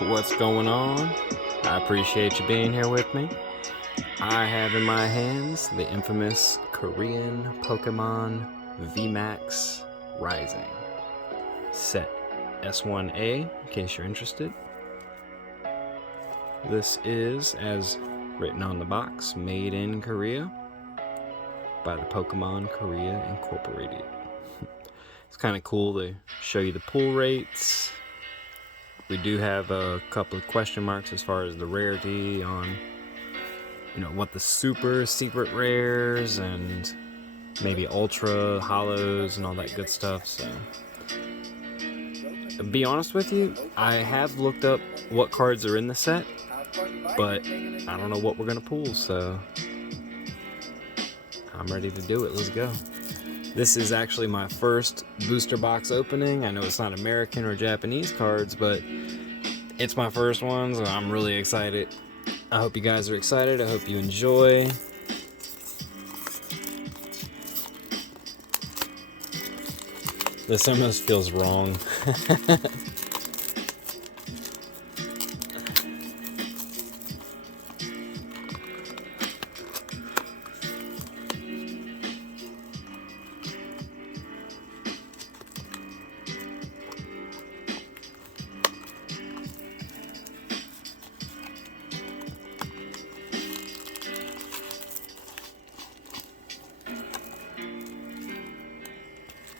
What's going on? I appreciate you being here with me. I have in my hands the infamous Korean Pokemon VMAX Rising set S1A, in case you're interested. This is, as written on the box, made in Korea by the Pokemon Korea Incorporated. It's kind of cool to show you the pull rates. We do have a couple of question marks as far as the rarity on, what the super secret rares and maybe ultra hollows and all that good stuff. So, to be honest with you, I have looked up what cards are in the set, but I don't know what we're gonna pull. So, I'm ready to do it. Let's go. This is actually my first booster box opening. I know it's not American or Japanese cards, but it's my first one, so I'm really excited. I hope you guys are excited. I hope you enjoy. This almost feels wrong.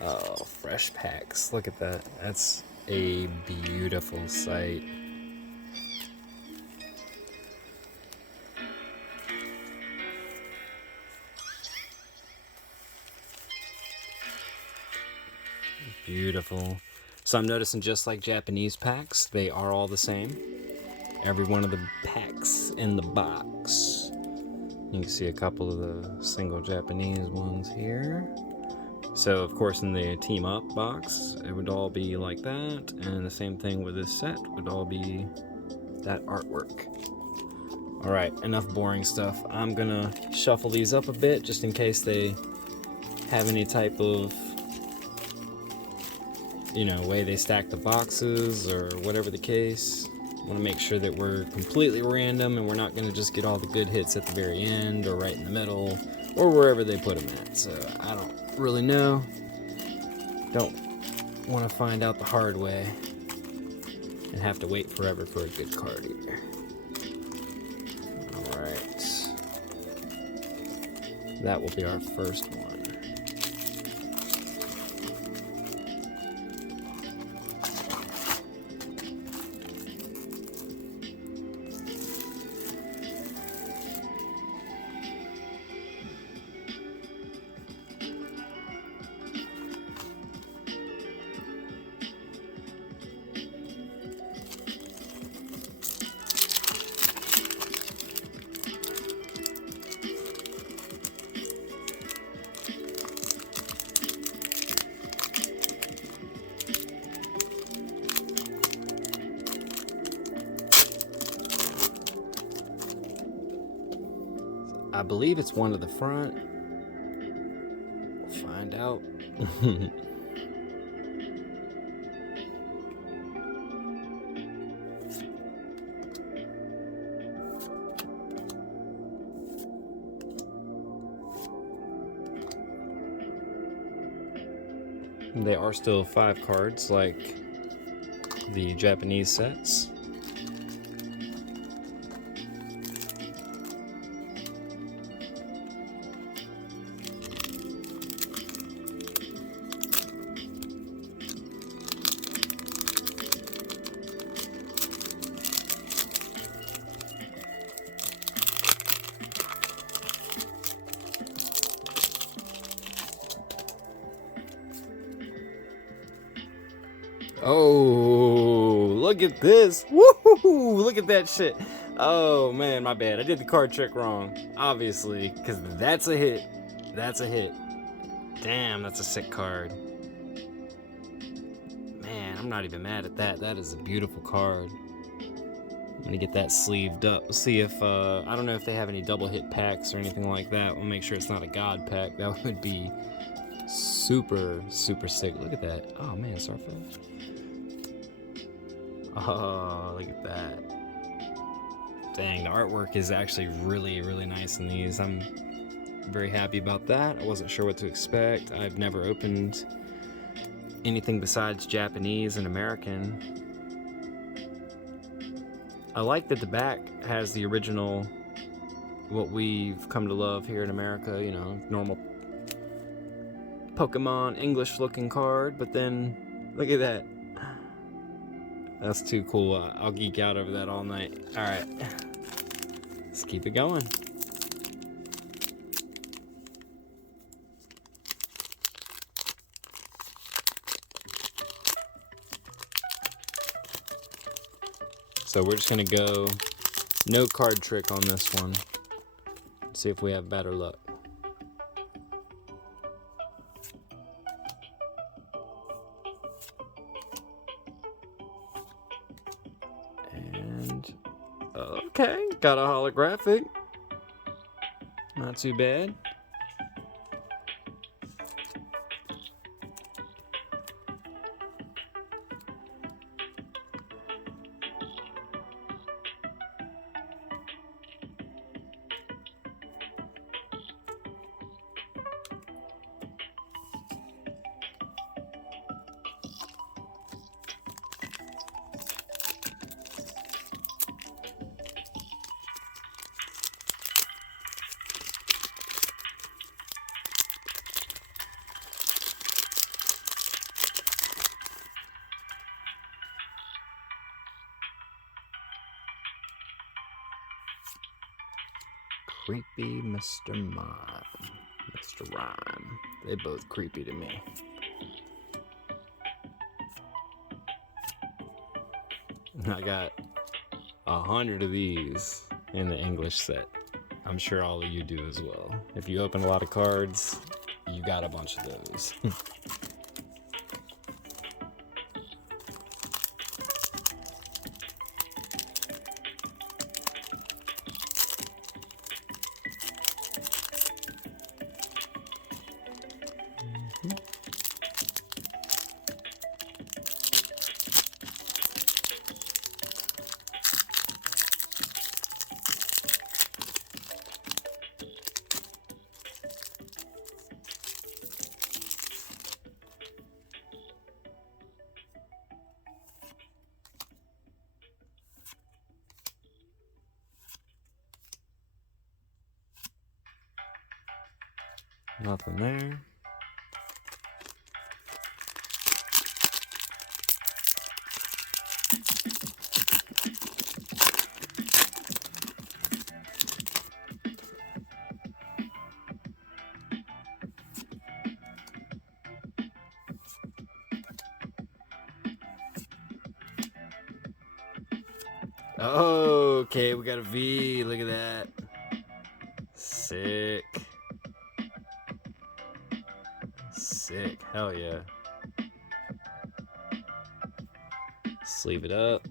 Oh, fresh packs. Look at that. That's a beautiful sight. Beautiful. So I'm noticing, just like Japanese packs, they are all the same. Every one of the packs in the box. You can see a couple of the single Japanese ones here. So, of course, in the team up box, it would all be like that, and the same thing with this set would all be that artwork. Alright, enough boring stuff. I'm gonna shuffle these up a bit just in case they have any type of, way they stack the boxes or whatever the case. I want to make sure that we're completely random and we're not gonna just get all the good hits at the very end or right in the middle or wherever they put them at. So, I don't really know. Don't want to find out the hard way and have to wait forever for a good card either. Alright. That will be our first one. I believe it's one to the front. We'll find out. They are still 5 cards like the Japanese sets. Oh, look at this. Woohoo! Look at that shit. Oh, man, my bad. I did the card trick wrong, obviously, because that's a hit. That's a hit. Damn, that's a sick card. Man, I'm not even mad at that. That is a beautiful card. I'm going to get that sleeved up. We'll see if, I don't know if they have any double hit packs or anything like that. We'll make sure it's not a God pack. That would be super, super sick. Look at that. Oh, man, Starfish. Oh, look at that. Dang, the artwork is actually really, really nice in these. I'm very happy about that. I wasn't sure what to expect. I've never opened anything besides Japanese and American. I like that the back has the original, what we've come to love here in America, you know, normal Pokemon English looking card, but then look at that. That's too cool. I'll geek out over that all night. All right, let's keep it going. So we're just gonna go no card trick on this one. See if we have better luck. And okay, got a holographic. Not too bad. Creepy Mr. Mime, Mr. Rhyme. They both creepy to me. I got 100 of these in the English set. I'm sure all of you do as well. If you open a lot of cards, you got a bunch of those. Nothing there. Okay, we got a V. Look at that. Sick. Sick. Hell yeah. Sleeve it up.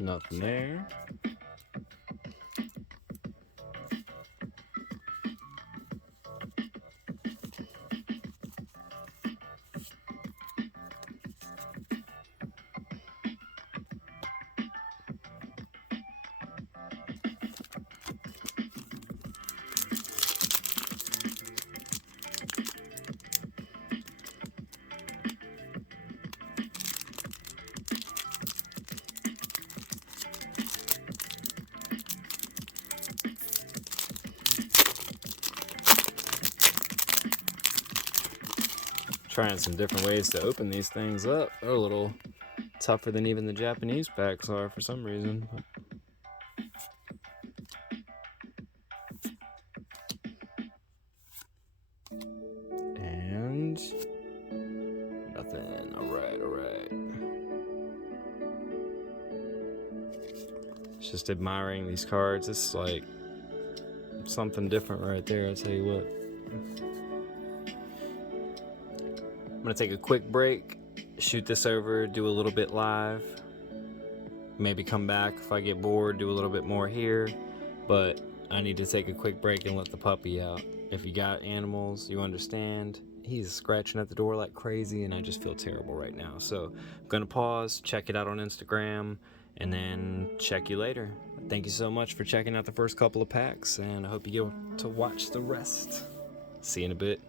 Nothing there. Trying some different ways to open these things up. They're a little tougher than even the Japanese packs are for some reason. And nothing. Alright. Just admiring these cards. It's like something different right there, I'll tell you what. I'm gonna take a quick break, shoot this over, do a little bit live, maybe come back if I get bored, do a little bit more here, but I need to take a quick break and let the puppy out. If you got animals, you understand. He's scratching at the door like crazy and I just feel terrible right now. So I'm gonna pause, check it out on Instagram, and then check you later. Thank you so much for checking out the first couple of packs, and I hope you get to watch the rest. See you in a bit.